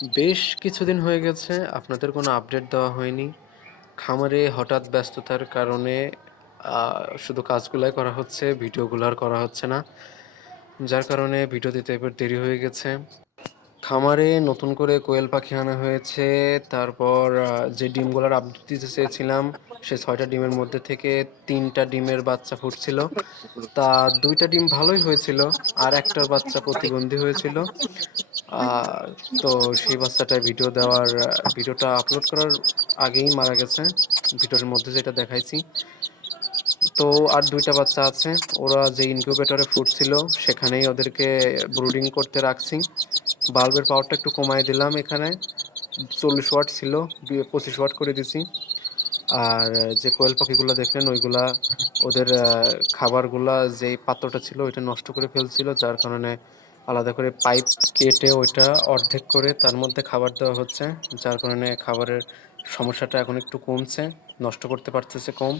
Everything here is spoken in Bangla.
বেশ কিছুদিন হয়ে গেছে আপনাদের কোনো আপডেট দেওয়া হয়নি। খামারে হঠাৎ ব্যস্ততার কারণে আ শুধু কাজগুলাই করা হচ্ছে, ভিডিওগুলো আর করা হচ্ছে না। যার কারণে ভিডিও দিতে এবার দেরি হয়ে গেছে। খামারে নতুন করে কোয়েল পাখি আনা হয়েছে। তারপর যে ডিমগুলার আপডেট দিতে চেয়েছিলাম, সে ৬ টা ডিমের মধ্যে থেকে ৩ টা ডিমের বাচ্চা ফুটছিল। তা ২ টা ডিম ভালোই হয়েছিল। আর ১ টার বাচ্চা প্রতিবন্ধী হয়েছিল। আ তো সেই বাচ্চাটার ভিডিওটা আপলোড করার আগেই মারা গেছে। ভিডিওর মধ্যে যেটা দেখাইছি। তো আর ২ টা বাচ্চা আছে। ওরা যে ইনকিউবেটরে ফুটছিল, সেখানেই ওদেরকে ব্রুডিং করতে রাখছি। বাল্বের পাওয়ারটা একটু কমায় দিলাম এখানে। ৪০ ওয়াট ছিল, ২৫ ওয়াট করে দিছি। আর যে কোয়েল পাখিগুলা দেখলেন ওইগুলা ওদের খাবারগুলা যেই পাত্রটা ছিল ওইটা নষ্ট করে ফেলছিল। যার কারণে আলাদা করে পাইপ কেটে ওইটা অর্ধেক করে তার মধ্যে খাবার দেওয়া হচ্ছে। যার কারণে খাবারের সমস্যাটা এখন একটু কমছে। নষ্ট করতে পারতেছে কম।